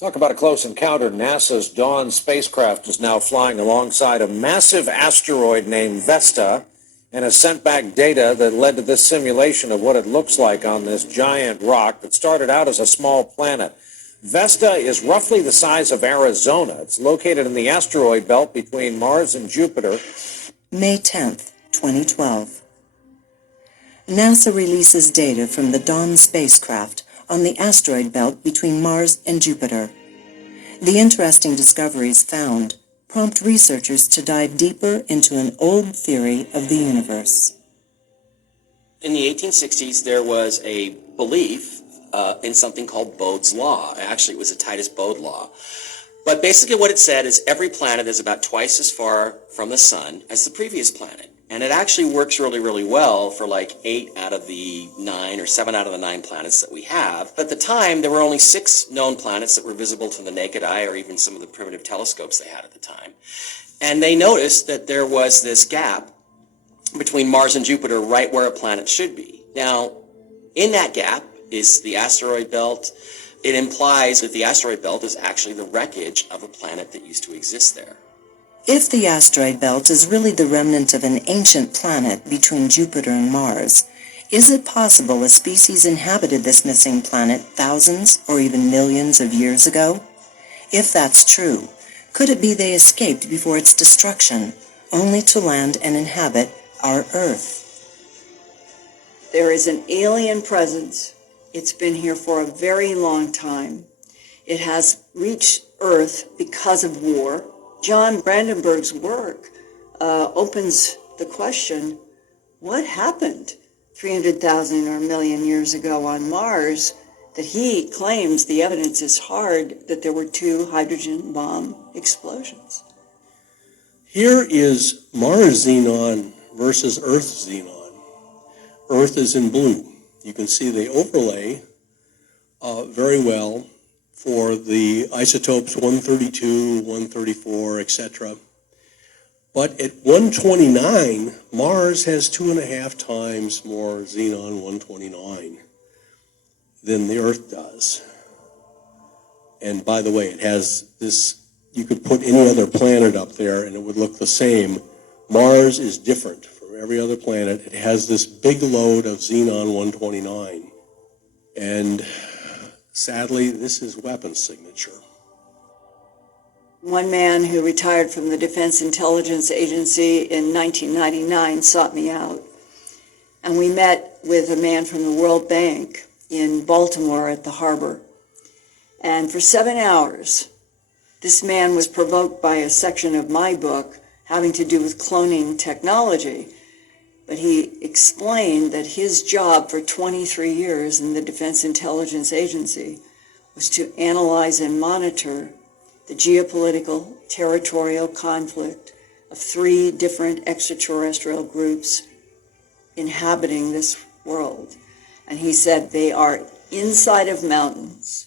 Talk about a close encounter. NASA's Dawn spacecraft is now flying alongside a massive asteroid named Vesta and has sent back data that led to this simulation of what it looks like on this giant rock that started out as a small planet. Vesta is roughly the size of Arizona. It's located in the asteroid belt between Mars and Jupiter. May 10th, 2012. NASA releases data from the Dawn spacecraft on the asteroid belt between Mars and Jupiter. The interesting discoveries found prompt researchers to dive deeper into an old theory of the universe. In the 1860s, there was a belief in something called Bode's Law. Actually, it was the Titus-Bode Law. But basically what it said is every planet is about twice as far from the sun as the previous planet. And it actually works really, really well for like 8 out of the 9 or 7 out of the 9 planets that we have. But at the time, there were only 6 known planets that were visible to the naked eye or even some of the primitive telescopes they had at the time. And they noticed that there was this gap between Mars and Jupiter right where a planet should be. Now, in that gap is the asteroid belt. It implies that the asteroid belt is actually the wreckage of a planet that used to exist there. If the asteroid belt is really the remnant of an ancient planet between Jupiter and Mars, is it possible a species inhabited this missing planet thousands or even millions of years ago? If that's true, could it be they escaped before its destruction, only to land and inhabit our Earth? There is an alien presence. It's been here for a very long time. It has reached Earth because of war. John Brandenburg's work opens the question, what happened 300,000 or a million years ago on Mars that he claims the evidence is hard that there were 2 hydrogen bomb explosions? Here is Mars xenon versus Earth xenon. Earth is in blue. You can see they overlay very well for the isotopes 132, 134, etc. But at 129, Mars has 2.5 times more xenon 129 than the Earth does. And by the way, it has this, you could put any other planet up there and it would look the same. Mars is different from every other planet. It has this big load of xenon 129. And sadly, this is weapons signature. One man who retired from the Defense Intelligence Agency in 1999 sought me out. And we met with a man from the World Bank in Baltimore at the harbor. And for 7 hours, this man was provoked by a section of my book having to do with cloning technology. But he explained that his job for 23 years in the Defense Intelligence Agency was to analyze and monitor the geopolitical territorial conflict of 3 different extraterrestrial groups inhabiting this world. And he said they are inside of mountains.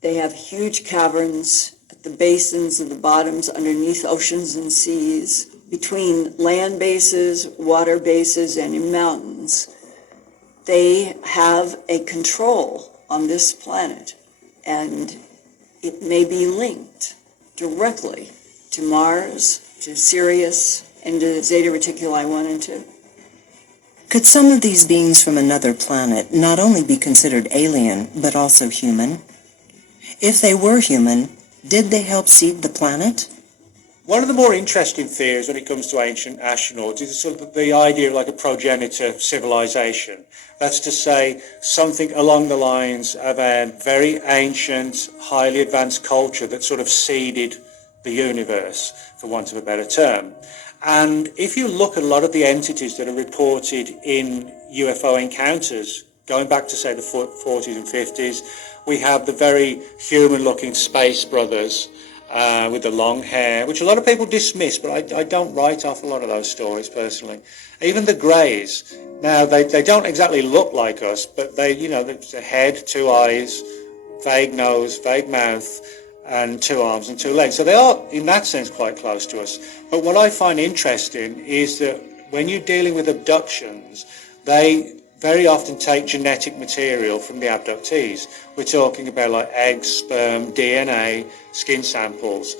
They have huge caverns at the basins and the bottoms underneath oceans and seas, between land bases, water bases, and in mountains. They have a control on this planet, and it may be linked directly to Mars, to Sirius, and to Zeta Reticuli 1 and 2. Could some of these beings from another planet not only be considered alien, but also human? If they were human, did they help seed the planet? One of the more interesting theories when it comes to ancient astronauts is sort of the idea of like a progenitor civilization. That's to say, something along the lines of a very ancient, highly advanced culture that sort of seeded the universe, for want of a better term. And if you look at a lot of the entities that are reported in UFO encounters, going back to, say, the 40s and 50s, we have the very human-looking space brothers, with the long hair, which a lot of people dismiss, but I don't write off a lot of those stories personally. Even the Greys, now they don't exactly look like us, but they, you know, there's a head, 2 eyes, vague nose, vague mouth, and 2 arms and 2 legs. So they are, in that sense, quite close to us. But what I find interesting is that when you're dealing with abductions, they very often take genetic material from the abductees. We're talking about like eggs, sperm, DNA, skin samples.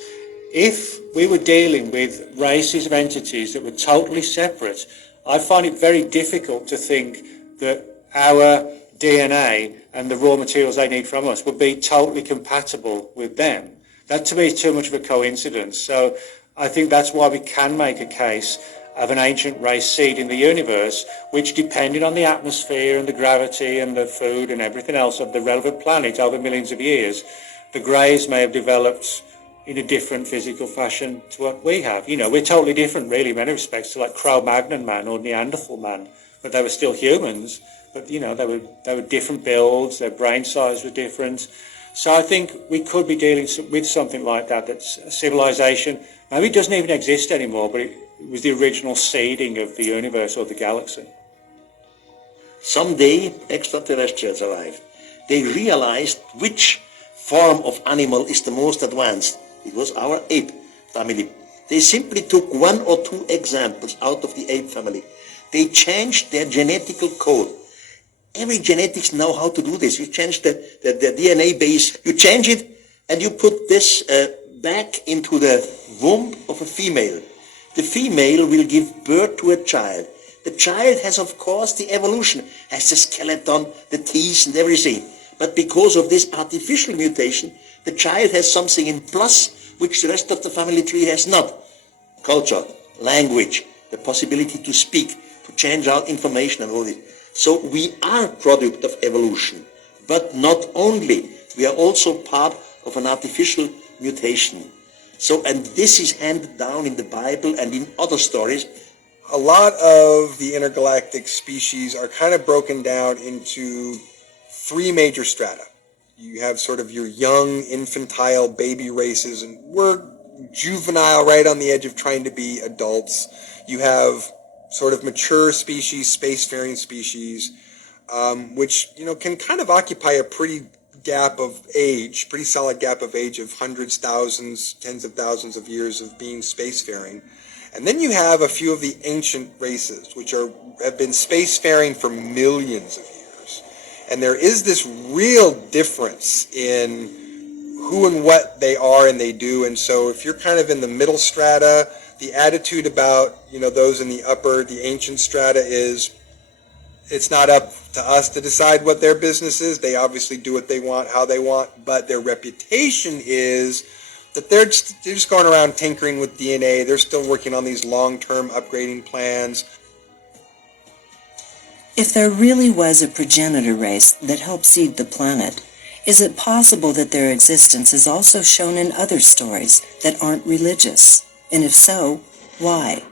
If we were dealing with races of entities that were totally separate, I find it very difficult to think that our DNA and the raw materials they need from us would be totally compatible with them. That to me is too much of a coincidence. So I think that's why we can make a case of an ancient race seed in the universe, which, depending on the atmosphere and the gravity and the food and everything else of the relevant planet over millions of years, the Greys may have developed in a different physical fashion to what we have. You know, we're totally different, really, in many respects, to like Cro-Magnon man or Neanderthal man, but they were still humans. But you know, they were different builds. Their brain size was different. So I think we could be dealing with something like that. That's a civilization. Maybe it doesn't even exist anymore, but it was the original seeding of the universe or the galaxy. Someday, extraterrestrials arrived. They realized which form of animal is the most advanced. It was our ape family. They simply took one or two examples out of the ape family. They changed their genetical code. Every genetics know how to do this. You change the DNA base, you change it, and you put this back into the womb of a female. The female will give birth to a child. The child has, of course, the evolution, has the skeleton, the teeth and everything. But because of this artificial mutation, the child has something in plus, which the rest of the family tree has not. Culture, language, the possibility to speak, to change out information and all this. So we are a product of evolution, but not only. We are also part of an artificial mutation. So, and this is handed down in the Bible and in other stories. A lot of the intergalactic species are kind of broken down into three major strata. You have sort of your young, infantile baby races, and we're juvenile, right on the edge of trying to be adults. You have sort of mature species, spacefaring species, which, you know, can kind of occupy a pretty solid gap of age of hundreds, thousands, tens of thousands of years of being spacefaring. And then you have a few of the ancient races, which have been spacefaring for millions of years. And there is this real difference in who and what they are and they do. And so if you're kind of in the middle strata, the attitude about, you know, those in the upper, the ancient strata is, it's not up to us to decide what their business is. They obviously do what they want, how they want, but their reputation is that they're just going around tinkering with DNA. They're still working on these long-term upgrading plans. If there really was a progenitor race that helped seed the planet, is it possible that their existence is also shown in other stories that aren't religious? And if so, why?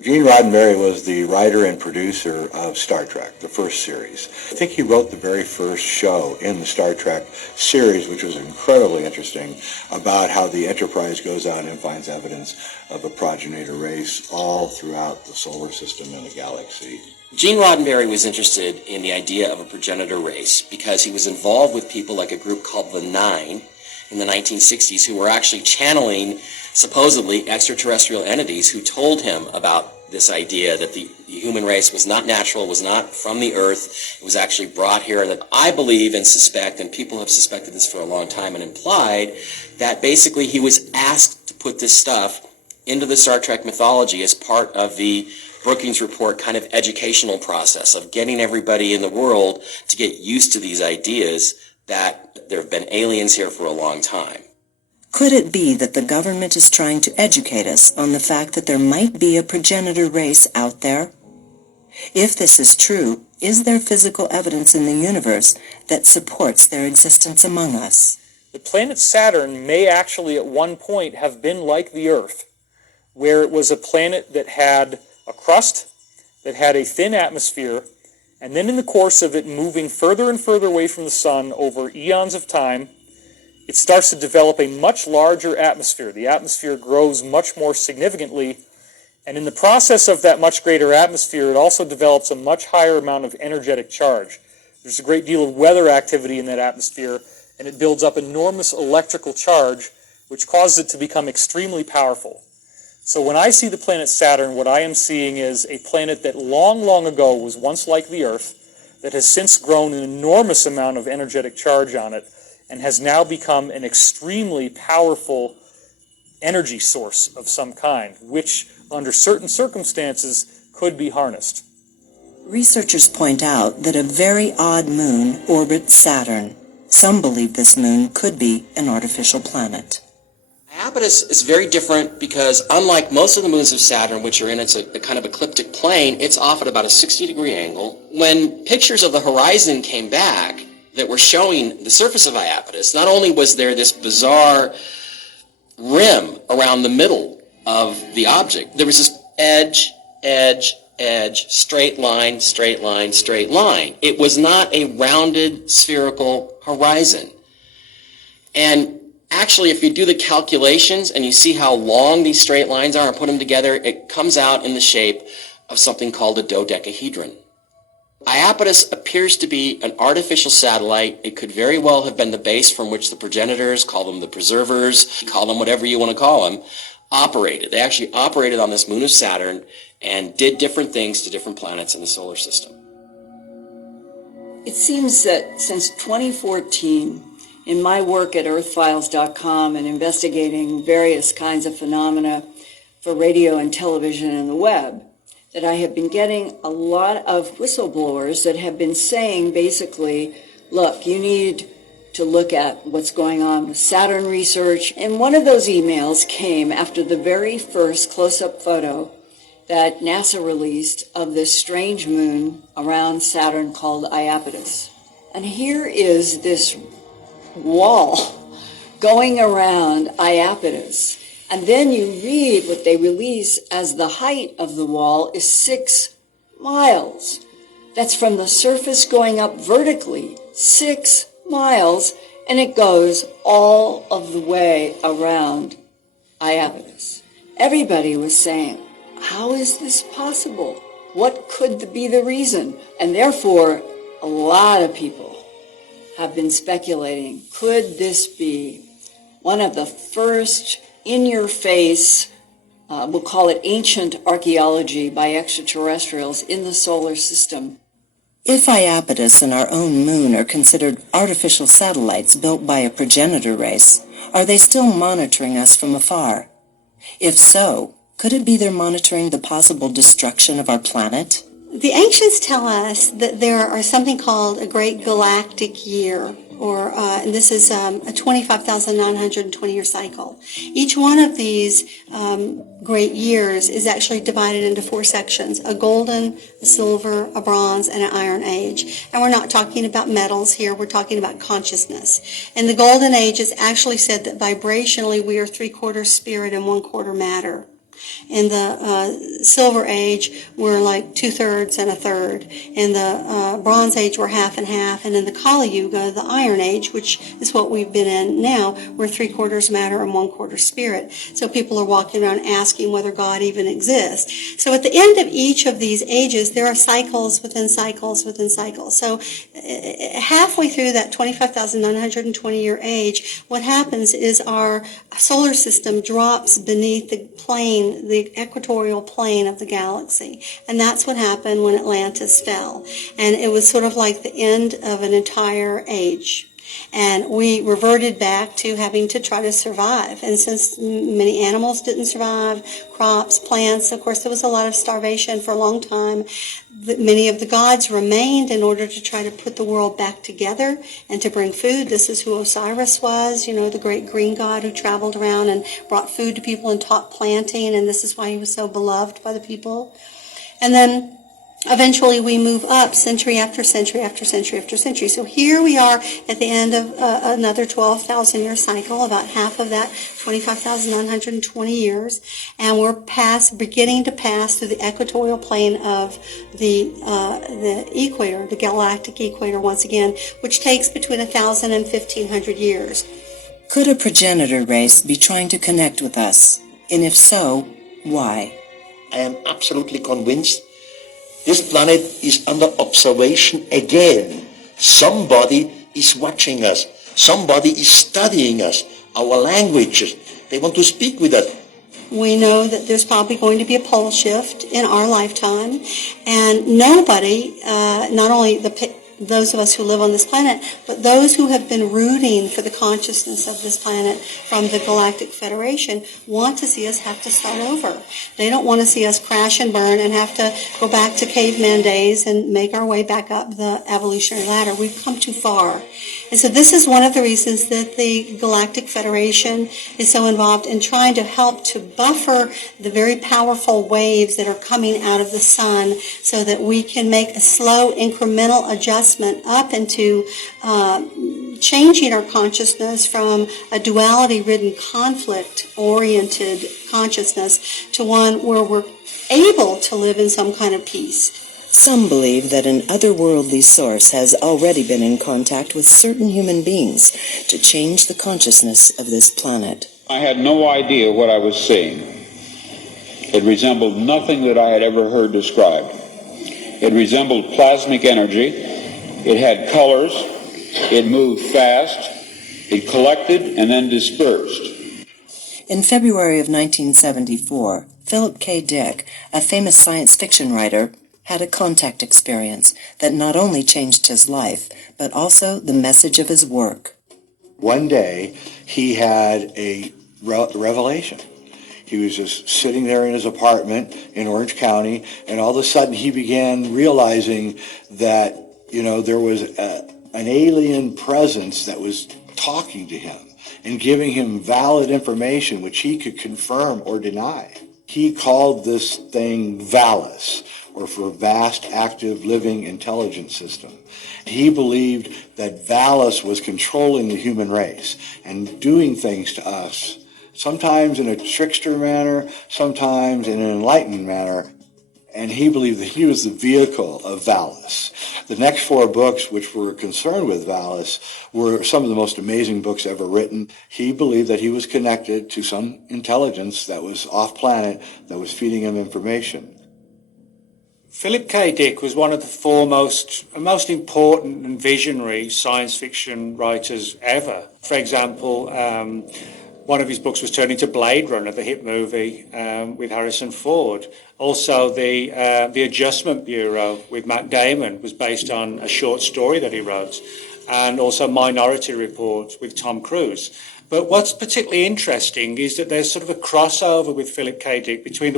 Gene Roddenberry was the writer and producer of Star Trek, the first series. I think he wrote the very first show in the Star Trek series, which was incredibly interesting, about how the Enterprise goes out and finds evidence of a progenitor race all throughout the solar system and the galaxy. Gene Roddenberry was interested in the idea of a progenitor race because he was involved with people like a group called the Nine in the 1960s who were actually channeling supposedly extraterrestrial entities who told him about this idea that the human race was not natural, was not from the earth, it was actually brought here. And that I believe and suspect, and people have suspected this for a long time and implied, that basically he was asked to put this stuff into the Star Trek mythology as part of the Brookings Report kind of educational process of getting everybody in the world to get used to these ideas that there have been aliens here for a long time. Could it be that the government is trying to educate us on the fact that there might be a progenitor race out there? If this is true, is there physical evidence in the universe that supports their existence among us? The planet Saturn may actually at one point have been like the Earth, where it was a planet that had a crust, that had a thin atmosphere, and then in the course of it moving further and further away from the sun over eons of time, it starts to develop a much larger atmosphere. The atmosphere grows much more significantly, and in the process of that much greater atmosphere, it also develops a much higher amount of energetic charge. There's a great deal of weather activity in that atmosphere, and it builds up enormous electrical charge, which causes it to become extremely powerful. So when I see the planet Saturn, what I am seeing is a planet that long, long ago was once like the Earth, that has since grown an enormous amount of energetic charge on it, and has now become an extremely powerful energy source of some kind, which under certain circumstances could be harnessed. Researchers point out that a very odd moon orbits Saturn. Some believe this moon could be an artificial planet. Iapetus is very different because unlike most of the moons of Saturn, which are in a kind of ecliptic plane, it's off at about a 60-degree angle. When pictures of the horizon came back that were showing the surface of Iapetus, not only was there this bizarre rim around the middle of the object, there was this edge, edge, edge, straight line, straight line, straight line. It was not a rounded spherical horizon. And actually, if you do the calculations and you see how long these straight lines are and put them together, it comes out in the shape of something called a dodecahedron. Iapetus appears to be an artificial satellite. It could very well have been the base from which the progenitors, call them the preservers, call them whatever you want to call them, operated. They actually operated on this moon of Saturn and did different things to different planets in the solar system. It seems that since 2014, in my work at earthfiles.com and investigating various kinds of phenomena for radio and television and the web, that I have been getting a lot of whistleblowers that have been saying basically, look, you need to look at what's going on with Saturn research. And one of those emails came after the very first close-up photo that NASA released of this strange moon around Saturn called Iapetus. And here is this wall going around Iapetus. And then you read what they release as the height of the wall is 6 miles. That's from the surface going up vertically, 6 miles, and it goes all of the way around Iapetus. Everybody was saying, how is this possible? What could be the reason? And therefore, a lot of people have been speculating, could this be one of the first in-your-face, we'll call it ancient archaeology by extraterrestrials in the solar system? If Iapetus and our own moon are considered artificial satellites built by a progenitor race, are they still monitoring us from afar? If so, could it be they're monitoring the possible destruction of our planet? The ancients tell us that there are something called a great galactic year, and this is a 25,920-year cycle. Each one of these great years is actually divided into 4 sections: a golden, a silver, a bronze, and an iron age. And we're not talking about metals here, we're talking about consciousness. And the golden age is actually said that vibrationally we are 3/4 spirit and 1/4 matter. In the Silver Age, we're like 2/3 and 1/3. In the Bronze Age, we're half and half. And in the Kali Yuga, the Iron Age, which is what we've been in now, we're 3/4 matter and 1/4 spirit. So people are walking around asking whether God even exists. So at the end of each of these ages, there are cycles within cycles within cycles. So halfway through that 25,920-year age, what happens is our solar system drops beneath the plane, the equatorial plane of the galaxy. And that's what happened when Atlantis fell. And it was sort of like the end of an entire age. And we reverted back to having to try to survive. And since many animals didn't survive, crops, plants, of course there was a lot of starvation for a long time. Many of the gods remained in order to try to put the world back together and to bring food. This is who Osiris was, the great green god who traveled around and brought food to people and taught planting, and this is why he was so beloved by the people. And then eventually we move up century after century after century after century. So here we are at the end of another 12,000-year cycle, about half of that, 25,920 years, and we're beginning to pass through the equatorial plane of the equator, the galactic equator once again, which takes between 1,000 and 1,500 years. Could a progenitor race be trying to connect with us? And if so, why? I am absolutely convinced this planet is under observation again. Somebody is watching us. Somebody is studying us, our languages. They want to speak with us. We know that there's probably going to be a pole shift in our lifetime, and nobody, not only those of us who live on this planet, but those who have been rooting for the consciousness of this planet from the Galactic Federation want to see us have to start over. They don't want to see us crash and burn and have to go back to caveman days and make our way back up the evolutionary ladder. We've come too far. And so this is one of the reasons that the Galactic Federation is so involved in trying to help to buffer the very powerful waves that are coming out of the sun so that we can make a slow incremental adjustment up into changing our consciousness from a duality-ridden, conflict-oriented consciousness to one where we're able to live in some kind of peace. Some believe that an otherworldly source has already been in contact with certain human beings to change the consciousness of this planet. I had no idea what I was seeing. It resembled nothing that I had ever heard described. It resembled plasmic energy. It had colors. It moved fast. It collected and then dispersed. In February of 1974, Philip K. Dick, a famous science fiction writer, had a contact experience that not only changed his life, but also the message of his work. One day, he had a revelation. He was just sitting there in his apartment in Orange County, and all of a sudden he began realizing that, there was an alien presence that was talking to him and giving him valid information which he could confirm or deny. He called this thing VALIS, or for Vast Active Living Intelligence System. He believed that VALIS was controlling the human race and doing things to us, sometimes in a trickster manner, sometimes in an enlightened manner, and he believed that he was the vehicle of VALIS. The next 4 books, which were concerned with VALIS, were some of the most amazing books ever written. He believed that he was connected to some intelligence that was off-planet that was feeding him information. Philip K. Dick was one of the foremost and most important and visionary science fiction writers ever. For example, one of his books was turned into Blade Runner, the hit movie with Harrison Ford. Also, the Adjustment Bureau with Matt Damon was based on a short story that he wrote, and also Minority Report with Tom Cruise. But what's particularly interesting is that there's sort of a crossover with Philip K. Dick between the